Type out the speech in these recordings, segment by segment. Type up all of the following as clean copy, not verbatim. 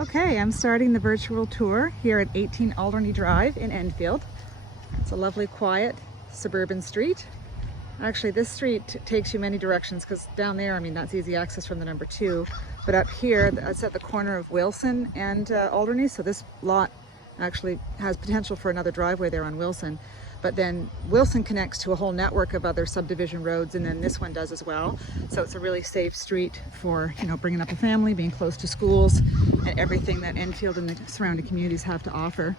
Okay, I'm starting the virtual tour here at 18 Alderney Drive in Enfield. It's a lovely, quiet, suburban street. Actually, this street takes you many directions because down there, I mean, that's easy access from the number 2. But up here, it's at the corner of Wilson and Alderney, so this lot actually has potential for another driveway there on Wilson. But then Wilson connects to a whole network of other subdivision roads, and then this one does as well. So it's a really safe street for, bringing up a family, being close to schools, and everything that Enfield and the surrounding communities have to offer.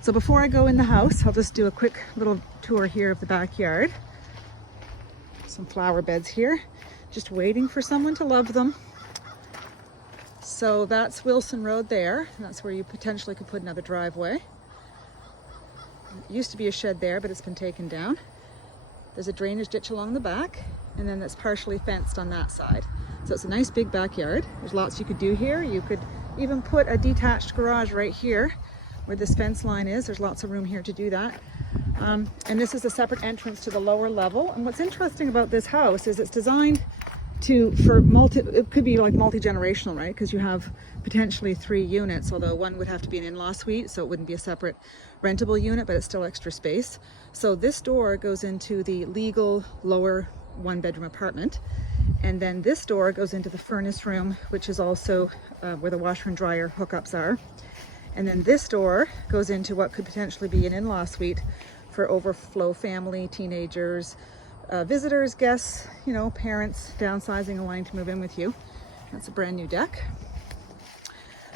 So before I go in the house, I'll just do a quick little tour here of the backyard. Some flower beds here, just waiting for someone to love them. So that's Wilson Road there. That's where you potentially could put another driveway. It used to be a shed there, but it's been taken down. There's a drainage ditch along the back, and then that's partially fenced on that side. So it's a nice big backyard. There's lots you could do here. You could even put a detached garage right here where this fence line is. There's lots of room here to do that. And this is a separate entrance to the lower level. And what's interesting about this house is it's designed it could be like multi-generational, right? Because you have potentially 3 units, although one would have to be an in-law suite, so it wouldn't be a separate rentable unit, but it's still extra space. So this door goes into the legal lower 1-bedroom apartment. And then this door goes into the furnace room, which is also where the washer and dryer hookups are. And then this door goes into what could potentially be an in-law suite for overflow family, teenagers, visitors, guests, parents downsizing and wanting to move in with you. That's a brand new deck.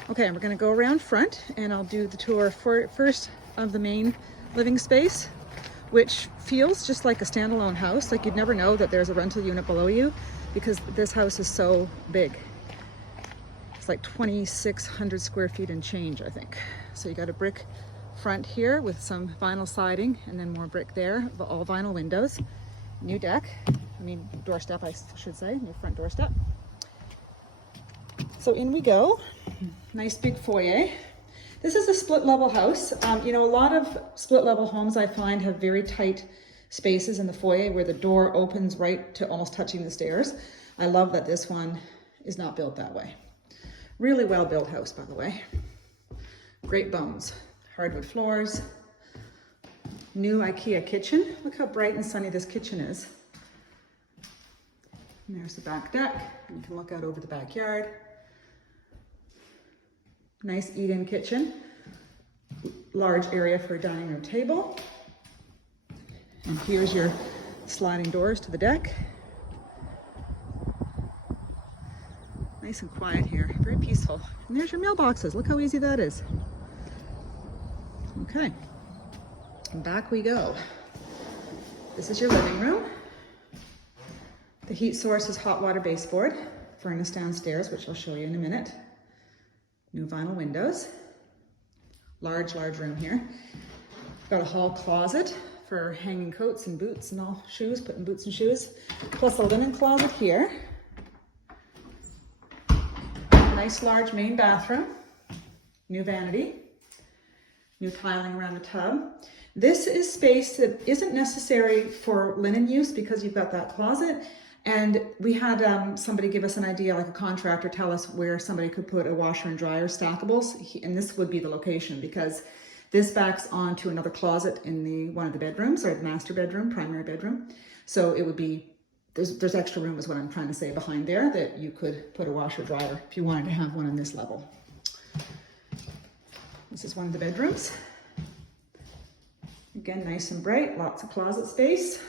Okay, we're going to go around front and I'll do the tour first of the main living space, which feels just like a standalone house. Like you'd never know that there's a rental unit below you because this house is so big. It's like 2,600 square feet and change, I think. So you got a brick front here with some vinyl siding and then more brick there, all vinyl windows. New deck, doorstep, I should say, new front doorstep. So in we go. Nice big foyer. This is a split level house. A lot of split level homes I find have very tight spaces in the foyer where the door opens right to almost touching the stairs. I love that this one is not built that way. Really well built house, by the way. Great bones, hardwood floors. New IKEA kitchen. Look how bright and sunny this kitchen is. And there's the back deck. You can look out over the backyard. Nice eat-in kitchen. Large area for a dining room table. And here's your sliding doors to the deck. Nice and quiet here, very peaceful. And there's your mailboxes. Look how easy that is. Okay. And back we go. This is your living room. The heat source is hot water baseboard. Furnace downstairs, which I'll show you in a minute. New vinyl windows. Large room here. Got a hall closet for hanging coats and boots and all shoes, putting boots and shoes. Plus a linen closet here. Nice large main bathroom. New vanity. New tiling around the tub. This is space that isn't necessary for linen use because you've got that closet. And we had somebody give us an idea, like a contractor, tell us where somebody could put a washer and dryer stackables. And this would be the location because this backs onto another closet in one of the bedrooms, or the master bedroom, primary bedroom. So it would be, there's extra room is what I'm trying to say behind there that you could put a washer dryer if you wanted to have one on this level. This is one of the bedrooms. Again, nice and bright, lots of closet space.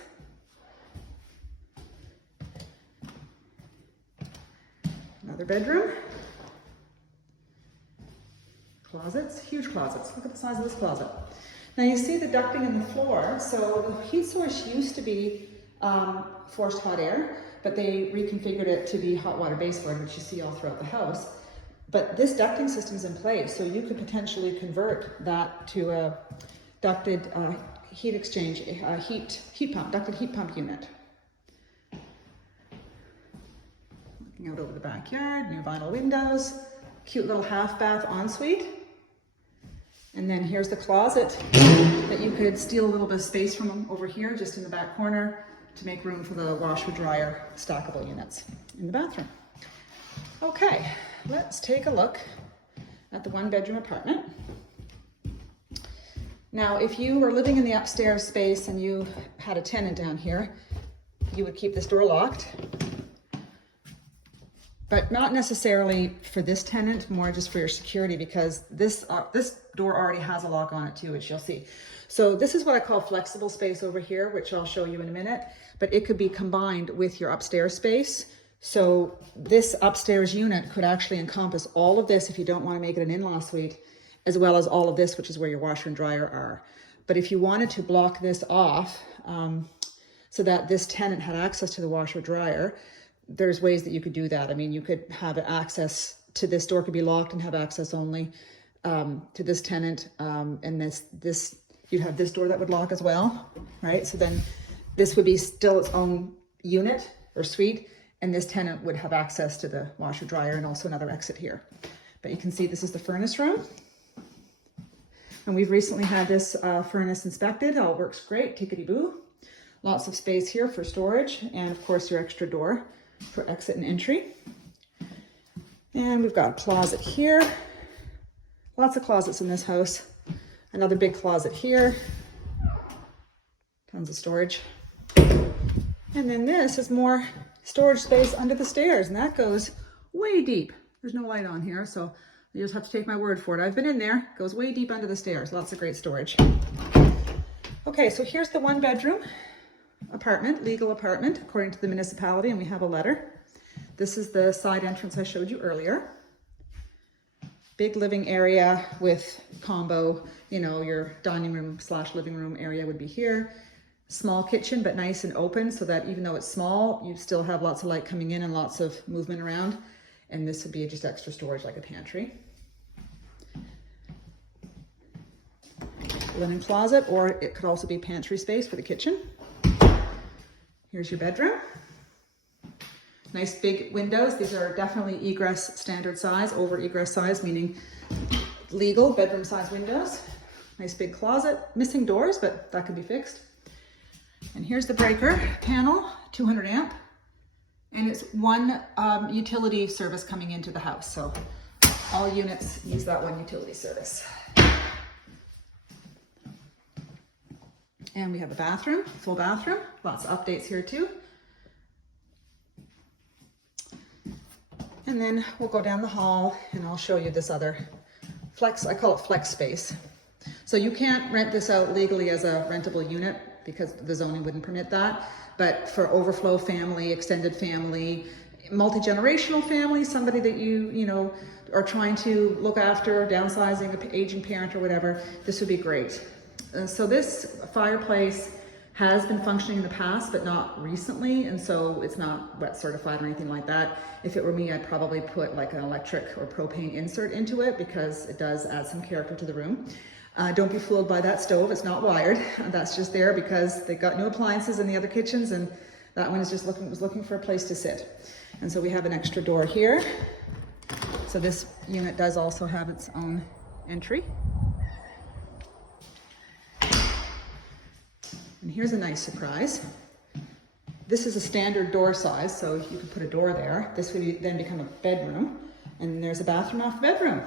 Another bedroom. Closets, huge closets. Look at the size of this closet. Now you see the ducting in the floor. So the heat source used to be forced hot air, but they reconfigured it to be hot water baseboard, which you see all throughout the house. But this ducting system is in place, so you could potentially convert that to a ducted heat exchange, heat pump, ducted heat pump unit. Looking out over the backyard, new vinyl windows, cute little half bath ensuite. And then here's the closet that you could steal a little bit of space from over here, just in the back corner, to make room for the washer dryer stackable units in the bathroom. Okay, let's take a look at the 1-bedroom apartment. Now, if you were living in the upstairs space and you had a tenant down here, you would keep this door locked. But not necessarily for this tenant, more just for your security, because this door already has a lock on it too, as you'll see. So this is what I call flexible space over here, which I'll show you in a minute, but it could be combined with your upstairs space. So this upstairs unit could actually encompass all of this if you don't want to make it an in-law suite, as well as all of this, which is where your washer and dryer are. But if you wanted to block this off so that this tenant had access to the washer dryer, there's ways that you could do that. I mean, you could have access to this door could be locked and have access only to this tenant, and this you'd have this door that would lock as well, right? So then this would be still its own unit or suite, and this tenant would have access to the washer dryer and also another exit here. But you can see this is the furnace room, and we've recently had this furnace inspected. All works great, tickety-boo. Lots of space here for storage, and of course your extra door for exit and entry. And we've got a closet here. Lots of closets in this house. Another big closet here. Tons of storage. And then this is more storage space under the stairs, and that goes way deep. There's no light on here, so you just have to take my word for it. I've been in there. It goes way deep under the stairs. Lots of great storage. Okay, so here's the 1-bedroom apartment, legal apartment, according to the municipality, and we have a letter. This is the side entrance I showed you earlier. Big living area with combo, you know, your dining room / living room area would be here. Small kitchen, but nice and open, so that even though it's small, you still have lots of light coming in and lots of movement around. And this would be just extra storage like a pantry. Linen closet, or it could also be pantry space for the kitchen. Here's your bedroom. Nice big windows. These are definitely egress standard size, over egress size, meaning legal bedroom size windows. Nice big closet. Missing doors, but that can be fixed. And here's the breaker panel, 200 amp. And it's one utility service coming into the house. So all units use that one utility service. And we have a bathroom, full bathroom, lots of updates here too. And then we'll go down the hall and I'll show you this other flex, I call it flex space. So you can't rent this out legally as a rentable unit because the zoning wouldn't permit that. But for overflow family, extended family, multi-generational family, somebody that you know, are trying to look after, downsizing, an aging parent or whatever, this would be great. So this fireplace has been functioning in the past, but not recently, and so it's not wet certified or anything like that. If it were me, I'd probably put like an electric or propane insert into it because it does add some character to the room. Don't be fooled by that stove, it's not wired. That's just there because they got new appliances in the other kitchens, and that one is just looking for a place to sit. And so we have an extra door here. So this unit does also have its own entry. And here's a nice surprise. This is a standard door size, so you could put a door there. This would then become a bedroom, and there's a bathroom off the bedroom.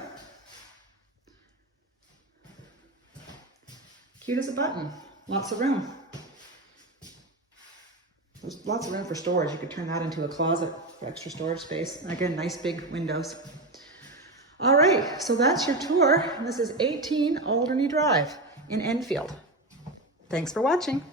Cute as a button, lots of room. There's lots of room for storage. You could turn that into a closet for extra storage space. Again, nice big windows. All right, so that's your tour. This is 18 Alderney Drive in Enfield. Thanks for watching.